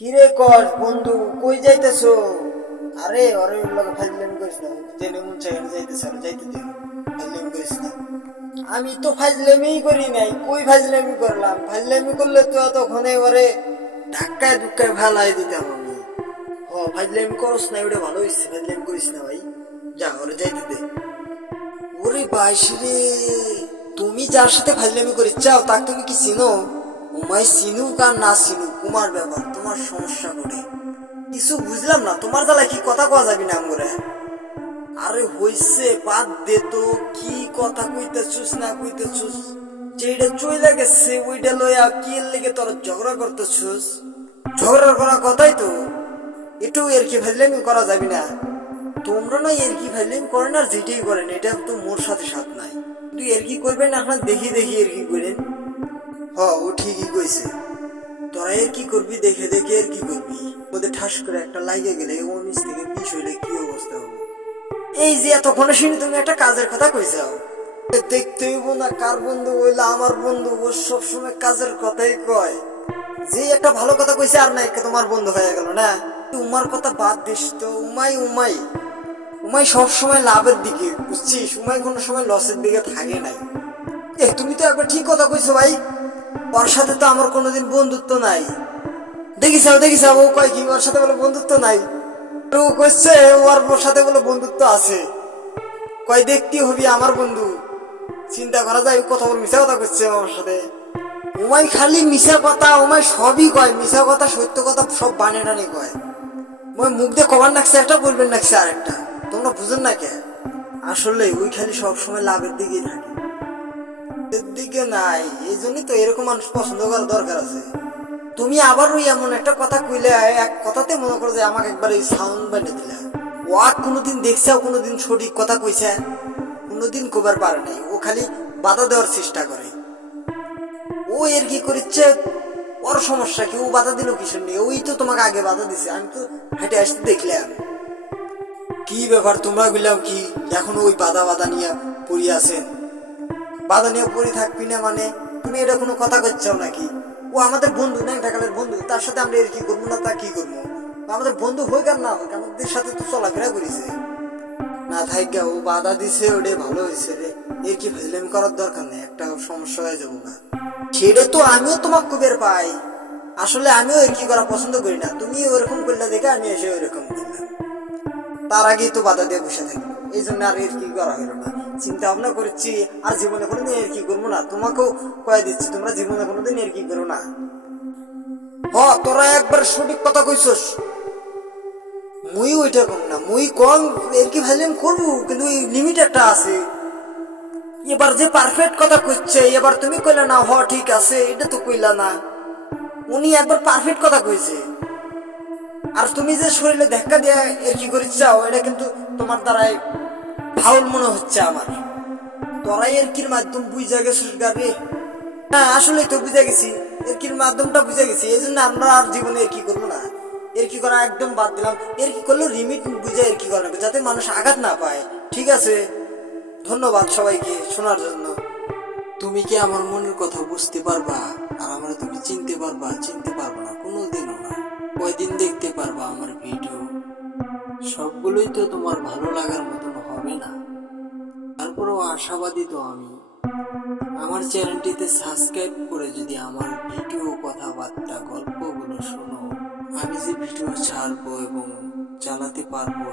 কিরে কর বন্ধু, কই যাইতেছো? আরে ওরে লগে ফাইজলামি করিস না, জেনে মন চাই যাইতেছ আর যাইতে দে। ফাইজলামি করিস না। আমি তো ফাইজলামিই করি নাই, কই ফাইজলামি করলাম? ফাইজলামি করলে তো তখনই ওরে ধাক্কায় ধুক্কায় ভালাই দিতাম আমি। ফাইজলামি করস না, ওটা ভালো হয়েছে। ফাইজলামি করিস না ভাই, যা ওরে যাইতে দে। ওরে বাইশ রে, তুমি যার সাথে ফাইজলামি করিস চাও তাকে তুমি কি চিনো? উমাই চিনুক আর না চিনুক তোমার ব্যাপার, তোমার সমস্যা করে কিছু বুঝলাম না। তোমার জ্বালায় কি কথা কওয়া যাবি না আমরে? আরে হইছে, বাদ দে তো। কি কথা কইতেছুস না কইতেছুস, যেটা চইলা গেছে ওইটা লইয়া কি এর লেগে তোর ঝগড়া করতেছুস? ঝগড়া করা কথাই তো, একটু এর কি ফাইজলামি করা যাবি না? তোমরা না এর কি ফাইজলামি করেন আর যেটাই করেন, এটা তো মোর সাথে সাথ নাই। তুই এর কি করবেন আপনার দেখি দেখি এর কি করেন। ও ঠিকই কইছে, তোরা এর কি করবি দেখে দেখে এর কি করবি। ওদের ঠাস করে একটা লাইগে গেলে ও নিচ থেকে বিষ হইলে কি অবস্থা হবে। এই যে এতক্ষণে শুনি তুমি একটা কাজের কথা কইছাও, দেখতে হইব না কার বন্ধু হইলে আমার বন্ধু, ও সবসময় কাজের কথাই কয়। যে একটা ভালো কথা কইছে আর না একটা তোমার বন্ধু হয়ে গেল না। তোমার কথা বাদ দিস তো। উমাই উমাই উমাই সবসময় লাভের দিকে, বুঝছিস? উমাই কোনো সময় লসের দিকে থাকে নাই। তুমি তো একবার ঠিক কথা কইছো ভাই, ওর সাথে তো আমার কোনোদিন বন্ধুত্ব নাই। দেখিস ও কয় কি ওর সাথে বলে বন্ধুত্ব নাই? ও কইছে ওর সাথে বলে বন্ধুত্ব আছে। কয় দেখতে হবি আমার বন্ধু, চিন্তা করা যায় কথা বলে মিশা কথা কইছে আমার সাথে। ওমাই খালি মিশা কথা, ওমাই সবই কয় মিশা কথা, সত্য কথা সব বানে টানে কয়। ওই মুখ দিয়ে কবার নাকছে একটা, বলবেন নাকছে আরেকটা। তোমরা বুঝেন না কে? আসলে ওই খালি সবসময় লাভের দিকেই থাকে, এর দিকে নাই। এই জন্যই তো এরকম মানুষ পছন্দ করার দরকার আছে। তুমি আবার ওই এমন একটা কথা কইলে, এক কথাতে মনে করো যে আমাকে একবার এই সাউন্ড বানিয়ে দিলে। ও কোনোদিন দেখছে, কোনোদিন সঠিক কথা কইছে, কোনোদিন কবার পারে নাই। ও খালি বাধা দেওয়ার চেষ্টা করে। ও এর কি করিচ্ছে, ওর সমস্যা কি? ও বাধা দিল কিসের নিয়ে? ওই তো তোমাকে আগে বাধা দিছে, আমি তো হেঁটে আসতে দেখলাম। কি ব্যাপার তোমরা বললাম কি এখন ওই বাধা বাধা নিয়ে পড়ি আছেন? বাধা নিয়ে পড়ে থাকবি না মানে তুমি এটা কোনো কথা করছো নাকি? ও আমাদের বন্ধু, না ঢাকালের বন্ধু, তার সাথে আমরা এর কি করবো না তা কি করবো? আমাদের বন্ধু হোক আর না হোক, আমাদের সাথে তো চলাফেরা করেছে না। থাইকা ও বাধা দিছে, ওটাই ভালো হয়েছে রে। এর কি ফাজলামি করার দরকার নেই, একটা সমস্যা হয়ে যাবো না। সেটা তো আমিও তোমাকে খুবের পাই। আসলে আমিও এর কি করা পছন্দ করি না, তুমি ওরকম করলে দেখে আমি এসে ওইরকম করলাম। তার আগেই তো বাধা দিয়ে বসে থাকলো, এই জন্য আর এর কি করা হলো না। চিন্তা ভাবনা করছি আর জীবনে কোনোদিন এর কি করবো না। তোমাকেও কয়ে দিচ্ছি, তোমরা জীবনে কোনোদিন এর কি করো না। তোরা একবার সঠিক কথা কইছস। মুই ওইটা কম না, মুই কম এর কি ভাইলেম করবো, কিন্তু ওই লিমিট একটা আছে। এবার যে পারফেক্ট কথা কইছে, এবার তুমি কইলা না ঠিক আছে, এটা তো কইলা না। উনি একবার পারফেক্ট কথা কইছে, আর তুমি যে শরীরে ধাক্কা দিয়ে এর কি করিস চাও, এটা কিন্তু তোমার দ্বারাই ফাউল মনে হচ্ছে আমার। তোরাই এরকির মাধ্যম বুঝা গেছিস গাবে। হ্যাঁ আসলে তো বুঝা গেছি, এরকির মাধ্যমটা বুঝা গেছি। এই জন্য আমরা আর জীবনে এর কি করবো না, এর কি করা একদম বাদ দিলাম। এর কি করলো লিমিট বুঝে এর কি করা, যাতে মানুষ আঘাত না পায়। ঠিক আছে, ধন্যবাদ সবাইকে শোনার জন্য। তুমি কি আমার মনের কথা বুঝতে পারবা? আর আমরা তুমি চিনতে পারবা? চিনতে পারবো না কোনোদিনও না। কয়দিন দেখতে পারবা আমার ভিডিও? সবগুলোই তো তোমার ভালো লাগার মতন হবে না। তারপরেও আশাবাদী তো আমি। আমার চ্যানেলটিতে সাবস্ক্রাইব করে যদি আমার ভিডিও, কথাবার্তা, গল্পগুলো শোনো, আমি যে ভিডিও ছাড়বো এবং চালাতে পারবো